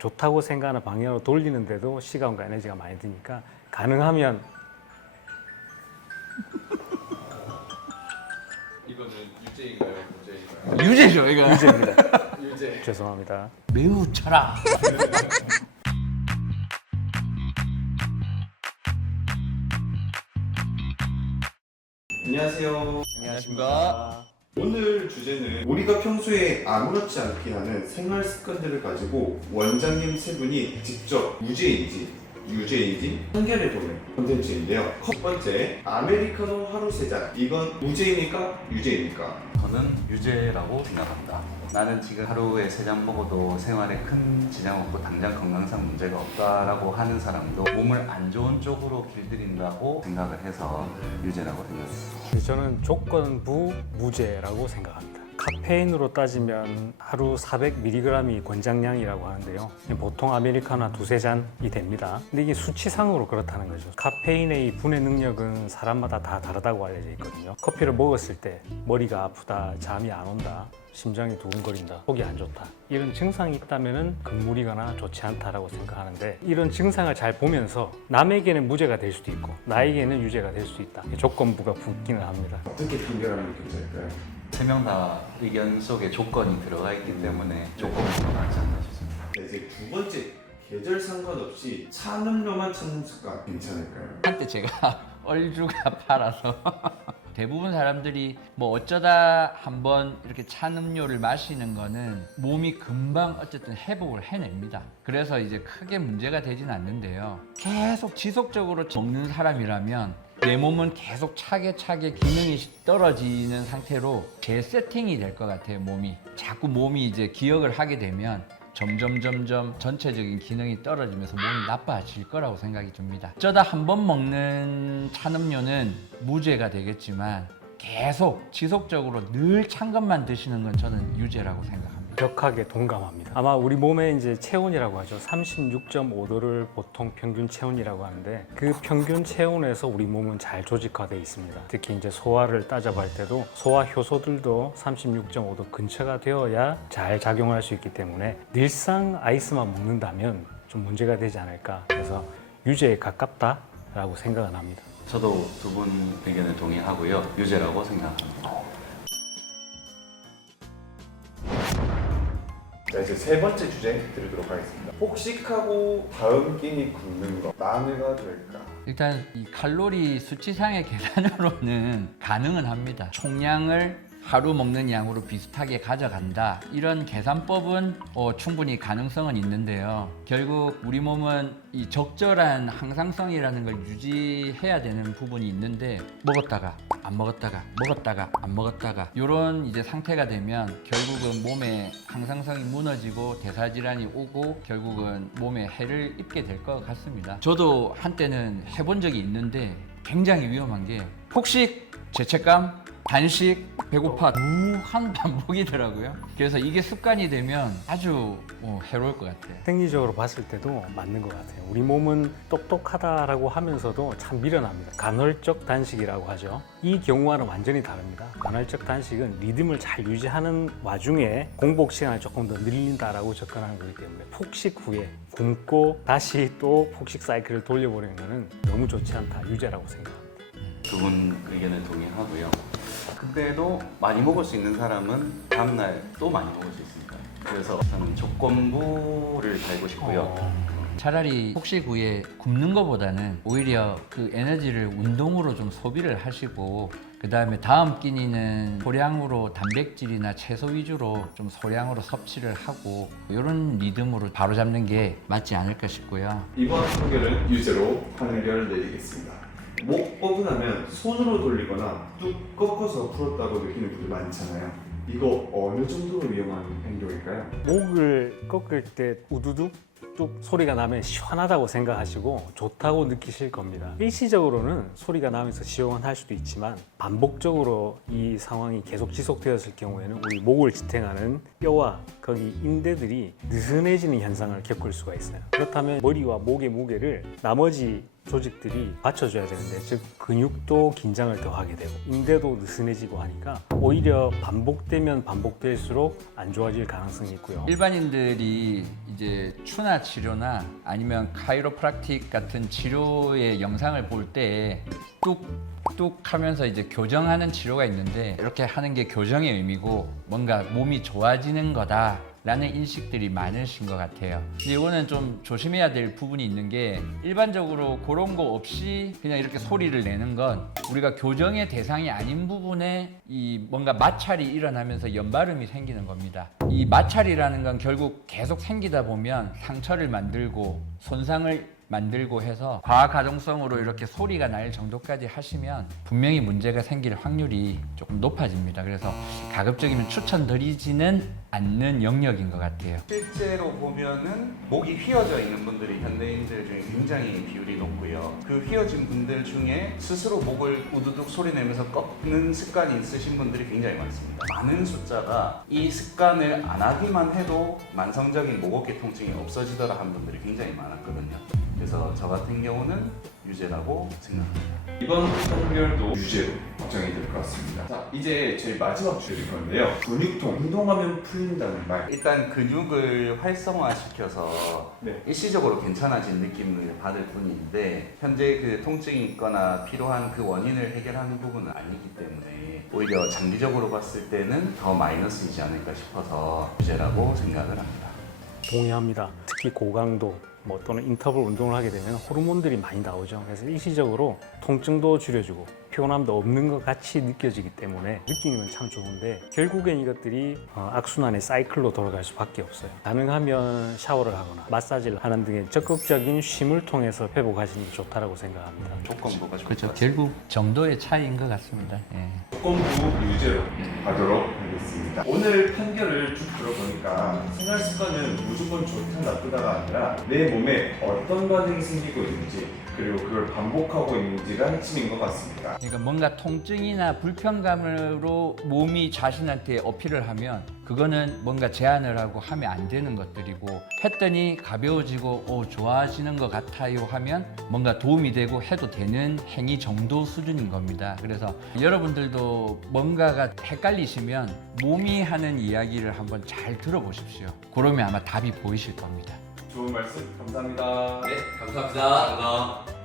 좋다고 생각하는 방향으로 돌리는데도 시간과 에너지가 많이 드니까 가능하면 이거는 유죄인가요? 무죄인가요? 유죄죠, 이거. 유죄입니다. 유죄. 죄송합니다. 매우 철학. 안녕하세요. 안녕하십니까. 오늘 주제는 우리가 평소에 아무렇지 않게 하는 생활 습관들을 가지고 원장님 세 분이 직접 무죄인지 유죄인지 판결해보는 콘텐츠인데요. 첫 번째, 아메리카노 하루 세 잔. 이건 무죄입니까? 유죄입니까? 저는 유죄라고 생각합니다. 나는 지금 하루에 3잔 먹어도 생활에 큰 지장 없고 당장 건강상 문제가 없다라고 하는 사람도 몸을 안 좋은 쪽으로 길들인다고 생각을 해서 유죄라고 생각합니다. 저는 조건부 무죄라고 생각합니다. 카페인으로 따지면 하루 400mg이 권장량이라고 하는데요. 보통 아메리카노 한 두세 잔이 됩니다. 근데 이게 수치상으로 그렇다는 거죠. 카페인의 이 분해 능력은 사람마다 다 다르다고 알려져 있거든요. 커피를 먹었을 때 머리가 아프다, 잠이 안 온다, 심장이 두근거린다, 속이 안 좋다, 이런 증상이 있다면 금물이거나 좋지 않다라고 생각하는데, 이런 증상을 잘 보면서 남에게는 무죄가 될 수도 있고 나에게는 유죄가 될 수도 있다. 조건부가 붙기는 합니다. 어떻게 판결하면 괜찮을까요? 3명 다 의견 속에 조건이 들어가 있기 때문에 조건부가 낫지 않나 싶습니다. 네, 이제 두 번째, 계절 상관없이 찬음료만 찾는 습관 괜찮을까요? 한때 제가 얼주가 팔아서 대부분 사람들이 뭐 어쩌다 한번 이렇게 찬 음료를 마시는 거는 몸이 금방 어쨌든 회복을 해냅니다. 그래서 이제 크게 문제가 되진 않는데요. 계속 지속적으로 먹는 사람이라면 내 몸은 계속 차게 기능이 떨어지는 상태로 재세팅이 될 것 같아요. 몸이 자꾸 몸이 이제 기억을 하게 되면 점점 전체적인 기능이 떨어지면서 몸이 나빠질 거라고 생각이 듭니다. 어쩌다 한 번 먹는 찬음료는 무죄가 되겠지만 계속 지속적으로 늘 찬 것만 드시는 건 저는 유죄라고 생각합니다. 격하게 동감합니다. 아마 우리 몸의 이제 체온이라고 하죠. 36.5도를 보통 평균 체온이라고 하는데, 그 평균 체온에서 우리 몸은 잘 조직화되어 있습니다. 특히 이제 소화를 따져볼 때도 소화 효소들도 36.5도 근처가 되어야 잘 작용할 수 있기 때문에 늘상 아이스만 먹는다면 좀 문제가 되지 않을까. 그래서 유죄에 가깝다라고 생각은 합니다. 저도 두 분 의견에 동의하고요. 유죄라고 생각합니다. 자, 이제 세 번째 주제 드리도록 하겠습니다. 폭식하고 다음 끼니 굶는 거 만회가 될까? 일단 이 칼로리 수치상의 계산으로는 가능은 합니다. 총량을 하루 먹는 양으로 비슷하게 가져간다, 이런 계산법은 충분히 가능성은 있는데요. 결국 우리 몸은 이 적절한 항상성이라는 걸 유지해야 되는 부분이 있는데, 먹었다가 안 먹었다가 먹었다가 안 먹었다가 이런 이제 상태가 되면 결국은 몸의 항상성이 무너지고 대사질환이 오고 결국은 몸에 해를 입게 될 것 같습니다. 저도 한때는 해본 적이 있는데 굉장히 위험한 게 폭식, 죄책감, 단식, 배고파 무한 반복이더라고요. 그래서 이게 습관이 되면 아주 해로울 것 같아요. 생리적으로 봤을 때도 맞는 것 같아요. 우리 몸은 똑똑하다라고 하면서도 참 미련합니다. 간헐적 단식이라고 하죠. 이 경우와는 완전히 다릅니다. 간헐적 단식은 리듬을 잘 유지하는 와중에 공복 시간을 조금 더 늘린다라고 접근하는 거기 때문에 폭식 후에 굶고 다시 또 폭식 사이클을 돌려보내는 것은 너무 좋지 않다, 유죄라고 생각합니다. 두 분 의견에 동의하고요. 근데도 많이 먹을 수 있는 사람은 다음날 또 많이 먹을 수 있으니까, 그래서 저는 조건부를 달고 싶고요. 차라리 폭식 후에 굶는 것보다는 오히려 그 에너지를 운동으로 좀 소비를 하시고, 그 다음에 다음 끼니는 소량으로 단백질이나 채소 위주로 좀 소량으로 섭취를 하고, 이런 리듬으로 바로잡는 게 맞지 않을까 싶고요. 이번 판결은 유죄로 판결을 내리겠습니다. 목 뻐근하면 손으로 돌리거나 뚝 꺾어서 풀었다고 느끼는 분들 많잖아요. 이거 어느 정도로 위험한 행동일까요? 목을 꺾을 때 우두둑 뚝 소리가 나면 시원하다고 생각하시고 좋다고 느끼실 겁니다. 일시적으로는 소리가 나면서 시원할 수도 있지만 반복적으로 이 상황이 계속 지속되었을 경우에는 우리 목을 지탱하는 뼈와 거기 인대들이 느슨해지는 현상을 겪을 수가 있어요. 그렇다면 머리와 목의 무게를 나머지 조직들이 받쳐줘야 되는데, 즉 근육도 긴장을 더 하게 되고 인대도 느슨해지고 하니까 오히려 반복되면 반복될수록 안 좋아질 가능성이 있고요. 일반인들이 이제 추나 치료나 아니면 카이로프락틱 같은 치료의 영상을 볼 때 뚝뚝 하면서 이제 교정하는 치료가 있는데, 이렇게 하는 게 교정의 의미고 뭔가 몸이 좋아지는 거다 라는 인식들이 많으신 것 같아요. 근데 이거는 좀 조심해야 될 부분이 있는 게, 일반적으로 그런 거 없이 그냥 이렇게 소리를 내는 건 우리가 교정의 대상이 아닌 부분에 이 뭔가 마찰이 일어나면서 연발음이 생기는 겁니다. 이 마찰이라는 건 결국 계속 생기다 보면 상처를 만들고 손상을 만들고 해서 과가동성으로 이렇게 소리가 날 정도까지 하시면 분명히 문제가 생길 확률이 조금 높아집니다. 그래서 가급적이면 추천드리지는 않는 영역인 것 같아요. 실제로 보면은 목이 휘어져 있는 분들이 현대인들 중에 굉장히 비율이 높고요. 그 휘어진 분들 중에 스스로 목을 우두둑 소리 내면서 꺾는 습관이 있으신 분들이 굉장히 많습니다. 많은 숫자가 이 습관을 안 하기만 해도 만성적인 목 어깨 통증이 없어지더라 한 분들이 굉장히 많았거든요. 그래서 저 같은 경우는 유죄라고 생각합니다. 이번 판결도 유죄로 확정이 될 것 같습니다. 자, 이제 저희 마지막 주제일 건데요. 근육통, 운동하면 풀린다는 말. 일단 근육을 활성화시켜서 네. 일시적으로 괜찮아진 느낌을 받을 뿐인데, 현재 그 통증이 있거나 필요한 그 원인을 해결하는 부분은 아니기 때문에 오히려 장기적으로 봤을 때는 더 마이너스이지 않을까 싶어서 유죄라고 생각을 합니다. 동의합니다. 특히 고강도 또는 인터벌 운동을 하게 되면 호르몬들이 많이 나오죠. 그래서 일시적으로 통증도 줄여주고 피곤함도 없는 것 같이 느껴지기 때문에 느끼면 참 좋은데, 결국엔 이것들이 악순환의 사이클로 돌아갈 수밖에 없어요. 가능하면 샤워를 하거나 마사지를 하는 등의 적극적인 쉼을 통해서 회복하시는 게 좋다고 생각합니다. 조건부가 좋을 그렇죠. 것 같습니다. 결국 정도의 차이인 것 같습니다. 예. 조건부 유죄로 가도록 하겠습니다. 오늘 판결을 쭉 들어보니까 생활 습관은 무조건 좋다 나쁘다가 아니라 내 몸에 어떤 반응이 생기고 있는지, 그리고 그걸 반복하고 있는지가 핵심인 것 같습니다. 그러니까 뭔가 통증이나 불편감으로 몸이 자신한테 어필을 하면 그거는 뭔가 제한을 하고 하면 안 되는 것들이고, 했더니 가벼워지고 좋아지는 것 같아요 하면 뭔가 도움이 되고 해도 되는 행위 정도 수준인 겁니다. 그래서 여러분들도 뭔가가 헷갈리시면 몸이 하는 이야기를 한번 잘 들어보십시오. 그러면 아마 답이 보이실 겁니다. 좋은 말씀 감사합니다. 네, 감사합니다.